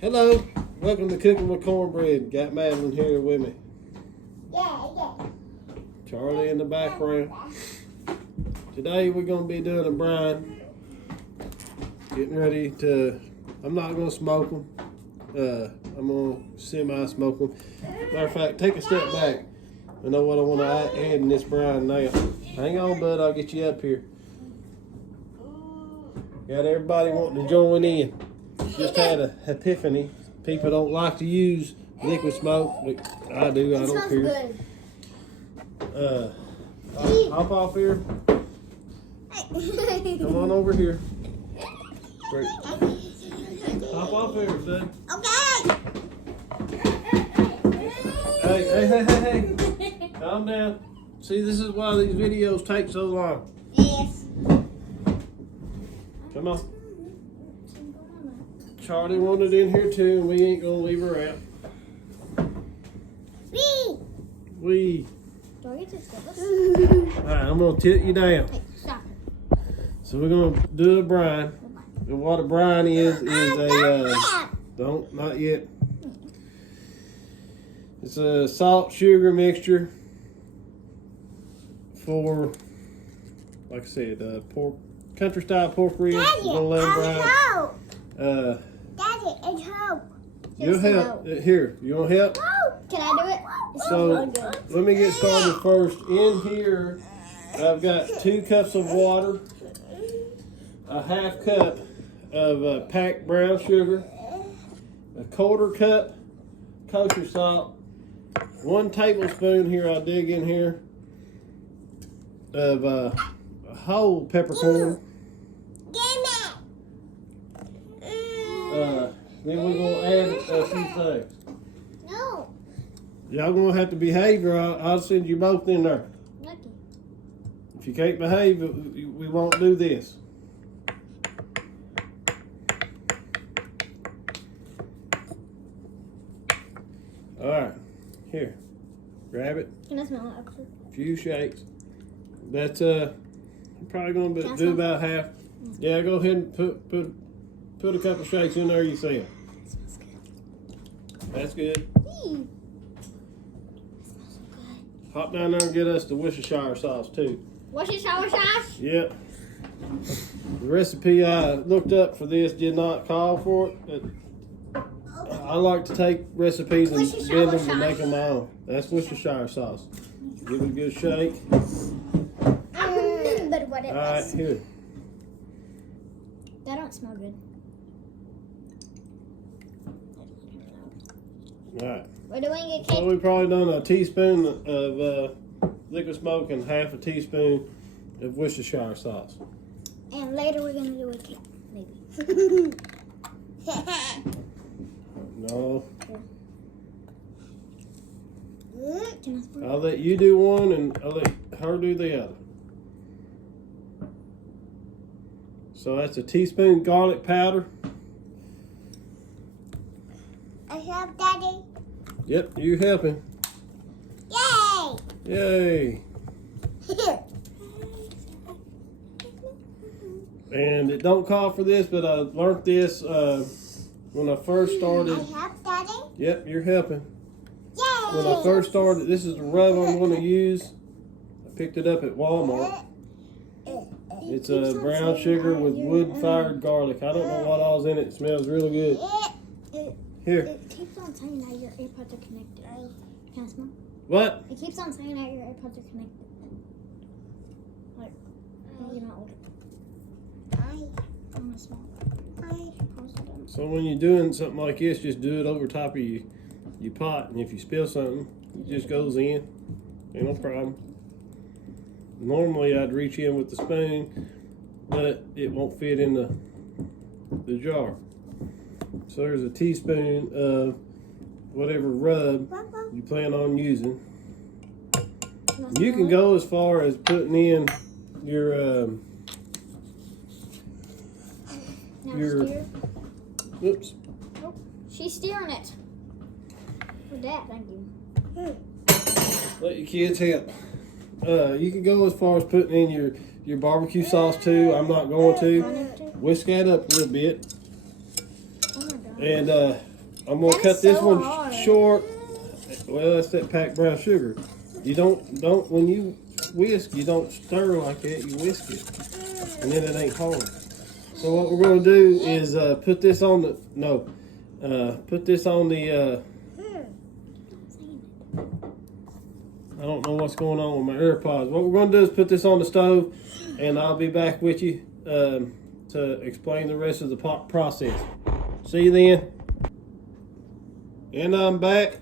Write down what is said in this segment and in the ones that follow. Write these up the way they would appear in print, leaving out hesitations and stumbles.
Hello, welcome to Cooking with Cornbread. Got Madelyn here with me. Yeah. Charlie in the background. Today we're going to be doing a brine. Getting ready to, I'm not going to smoke them. I'm going to semi-smoke them. Matter of fact, take a step back. I know what I want to add in this brine now. Hang on, bud, I'll get you up here. Got everybody wanting to join in. Just had an epiphany. People don't like to use liquid smoke, but I do. I don't care. Good. Hop off here. Come on over here. Great. Hop off here, son. Okay. Hey. Calm down. See, this is why these videos take so long. Yes. Come on. Charlie wanted in here too, and we ain't gonna leave her out. We. Do I get to step? Alright, I'm gonna tilt you down. Hey, stop. So we're gonna do a brine. And what a brine is a not yet. It's a salt sugar mixture for, like I said, pork, country style pork ribs. Daddy, We're gonna let them brine. help. Daddy, it's help. You'll help. Here, you want help? Can I do it? So let me get started first. In here, I've got 2 cups of water, a half cup of packed brown sugar, a 1/4 cup kosher salt, 1 tablespoon here. I'll dig in here of a whole peppercorn. Then we're gonna add a few things. No. Y'all gonna have to behave, or I'll send you both in there. Lucky. If you can't behave, we won't do this. All right, here, grab it. Can I smell it? A few shakes. That's I'm probably gonna do about half. Yeah, go ahead and put a couple shakes in there yourself. Smells good. That's good. Smells so good. Hop down there and get us the Worcestershire sauce too. Worcestershire sauce? Yep. The recipe I looked up for this did not call for it. But I like to take recipes and bend them and make them my own. That's Worcestershire sauce. Give it a good shake. But what it Alright, was. here. That don't smell good. Alright. We're doing it, So kid. we've probably done a teaspoon of liquid smoke and half a teaspoon of Worcestershire sauce. And later we're gonna do a cake, maybe. No. Can I spoon? I'll let you do one and I'll let her do the other. So that's a teaspoon garlic powder. I help, Daddy. Yep, you helping. Yay! Yay. And it don't call for this, but I learned this when I first started. I help, Daddy. Yep, you're helping. Yay! When I first started, this is the rub I'm going to use. I picked it up at Walmart. It's a brown sugar with wood-fired garlic. I don't know what all's in it. It smells really good. Here. It keeps on saying that your AirPods are connected. Can I smell? What? It keeps on saying that your AirPods are connected. Like, you're not older. I'm gonna smell. So when you're doing something like this, just do it over top of your pot. And if you spill something, it just goes in. Ain't no problem. Normally I'd reach in with the spoon, but it won't fit in the jar. So there's a teaspoon of whatever rub you plan on using. You can go as far as putting in your Steer. oops. Nope. She's steering it. For that, thank you. Let your kids help. You can go as far as putting in your barbecue sauce too. I'm not going to. Whisk that up a little bit. Oh my God. And I'm gonna That cut is this so one hard. short. Well, that's that packed brown sugar. You don't when you whisk, you don't stir like that. You whisk it, and then it ain't hard. So what we're gonna do is put this on the put this on the. I don't know what's going on with my AirPods. What we're gonna do is put this on the stove, and I'll be back with you to explain the rest of the process. See you then. And I'm back.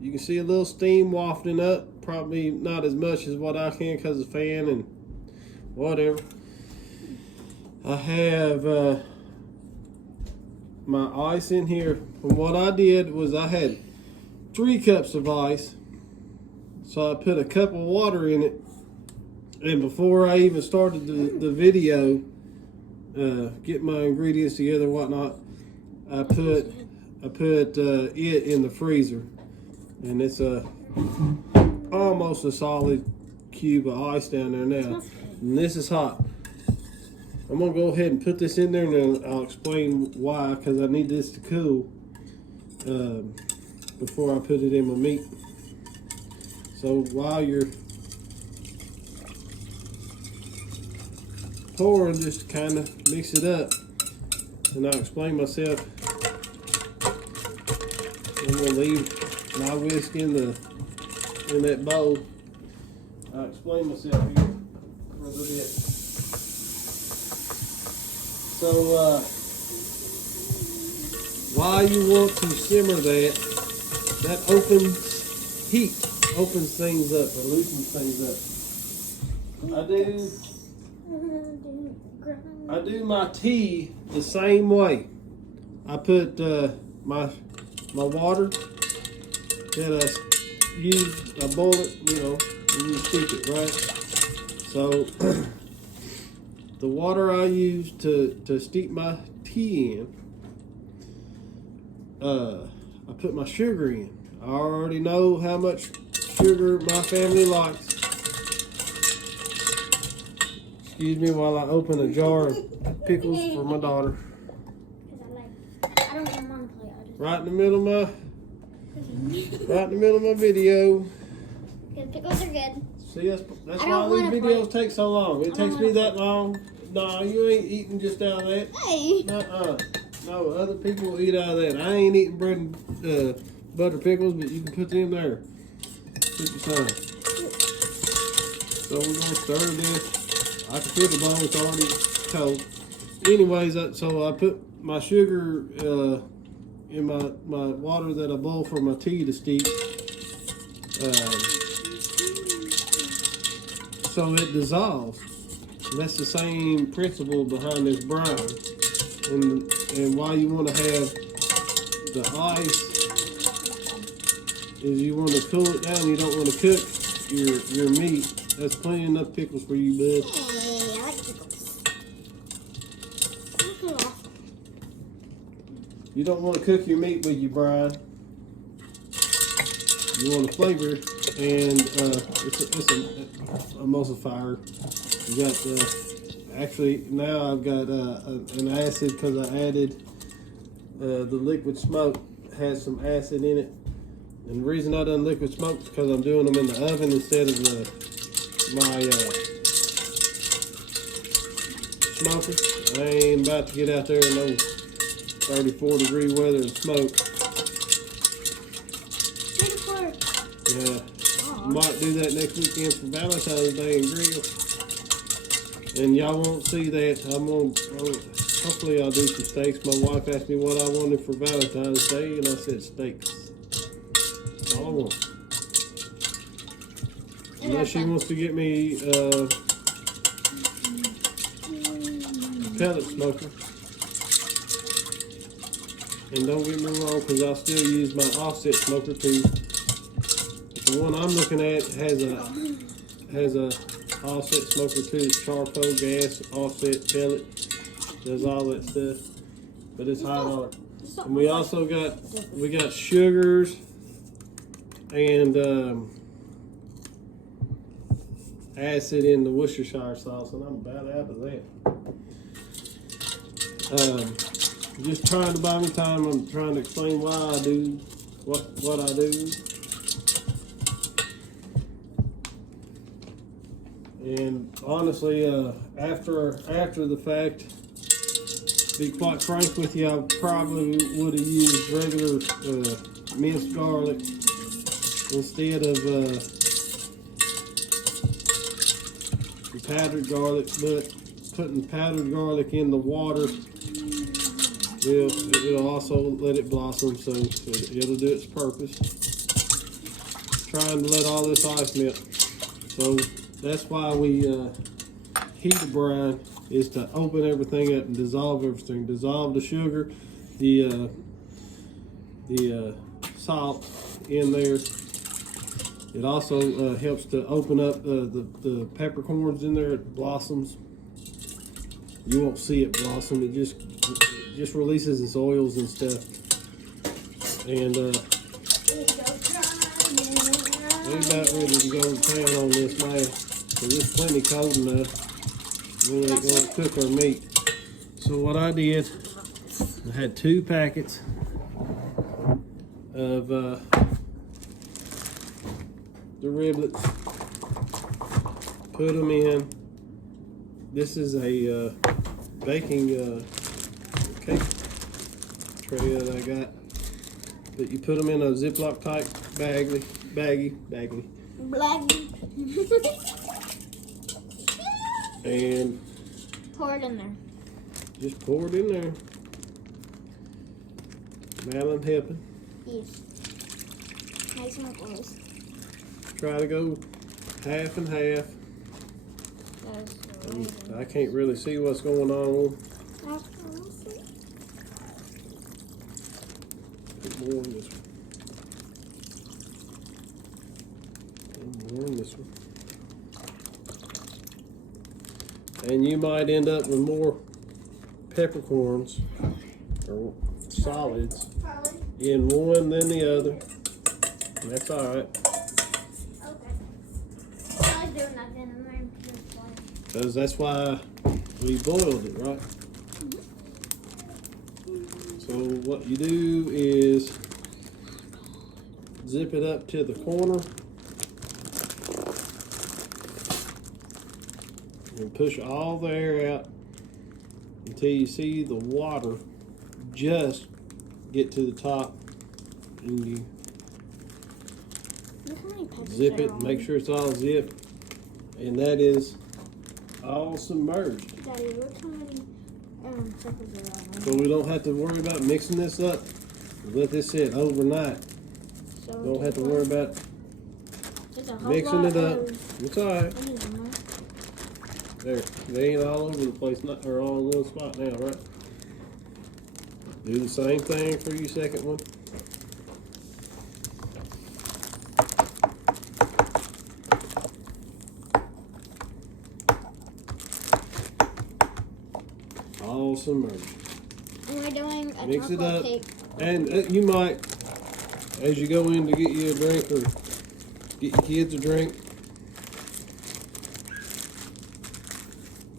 You can see a little steam wafting up. Probably not as much as what I can because of the fan and whatever. I have my ice in here. And what I did was I had 3 cups of ice. So I put a cup of water in it. And before I even started the video, get my ingredients together and whatnot, I put it in the freezer. And it's almost a solid cube of ice down there now. And this is hot. I'm gonna go ahead and put this in there, and then I'll explain why, because I need this to cool before I put it in my meat. So while you're pouring, just kind of mix it up, and I'll explain myself. I'm gonna leave my whisk in that bowl. I'll explain myself here for a little bit. So while you want to simmer that opens heat, opens things up or loosens things up. I do my tea the same way. I put my water that I use, I boil it, and you steep it, right? So the water I use to steep my tea in, I put my sugar in. I already know how much sugar my family likes. Excuse me while I open a jar of pickles for my daughter. I don't even want to play. Right in the middle of my video. Because pickles are good. See, that's why these videos take so long. It takes me that long. No, you ain't eating just out of that. Hey. No, other people will eat out of that. I ain't eating bread and butter pickles, but you can put them there. Put your time. So we're gonna stir this. I can feel the bowl; it's already cold. Anyways, so I put my sugar in my water that I boil for my tea to steep. So it dissolves. And that's the same principle behind this brine. And why you want to have the ice is you want to cool it down. You don't want to cook your meat. That's plenty enough pickles for you, bud. Hey, I like pickles. You don't want to cook your meat with your brine. You want to flavor it, and it's a emulsifier. You got actually now I've got an acid because I added the liquid smoke has some acid in it, and the reason I done liquid smoke is because I'm doing them in the oven instead of my smoker. I ain't about to get out there in no 34-degree weather and smoke. 34. Yeah, might do that next weekend for Valentine's Day and grill. And y'all won't see that. Hopefully I'll do some steaks. My wife asked me what I wanted for Valentine's Day, and I said steaks. That's all I want. Unless she wants to get me pellet smoker. And don't get me wrong, because I'll still use my offset smoker too. The one I'm looking at has a offset smoker too. It's charcoal, gas, offset, pellet. Does all that stuff. But it's hot on it. And we also got sugars and acid in the Worcestershire sauce, and I'm about out of that. just trying to buy me time. I'm trying to explain why I do what I do. And honestly, after the fact, to be quite frank with you, I probably would have used regular minced garlic instead of powdered garlic. But putting powdered garlic in the water it'll also let it blossom, so it'll do its purpose. Trying to let all this ice melt. So that's why we heat the brine, is to open everything up and dissolve everything. Dissolve the sugar, the salt in there. It also helps to open up the peppercorns in there. It blossoms. You won't see it blossom. It just releases its oils and stuff. And we're about ready to go to town on this now, because it's plenty cold enough. We ain't gonna cook our meat. So what I did, I had 2 packets of the riblets. Put them in. This is a baking cake tray that I got. But you put them in a Ziploc type baggie. And pour it in there. Just pour it in there. Madelyn helping. Yes. Make some oils. Try to go half and half. I can't really see what's going on. Put more in this one. More in this one. And you might end up with more peppercorns or solids in one than the other. That's all right. Because that's why we boiled it, right? So what you do is zip it up to the corner and push all the air out until you see the water just get to the top, and you zip it, make sure it's all zipped, and that is all submerged. Daddy, what kind of peppers are on? So we don't have to worry about mixing this up. Let this sit overnight. So Don't have to worry about mixing it up. It's all right. There, they ain't all over the place, or all in one spot now, right? Do the same thing for your second one. All submerged. And we're doing a Mix it chocolate up. cake. And you might, as you go in to get you a drink or get your kids a drink,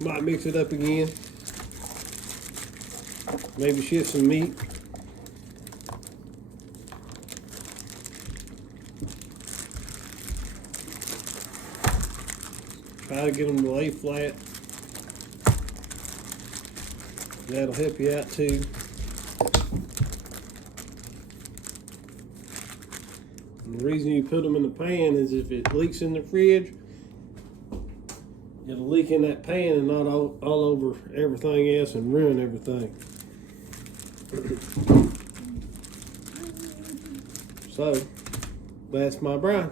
might mix it up again. Maybe shift some meat. Try to get them to lay flat. That'll help you out too. And the reason you put them in the pan is if it leaks in the fridge, it'll leak in that pan and not all over everything else and ruin everything. So, that's my brine.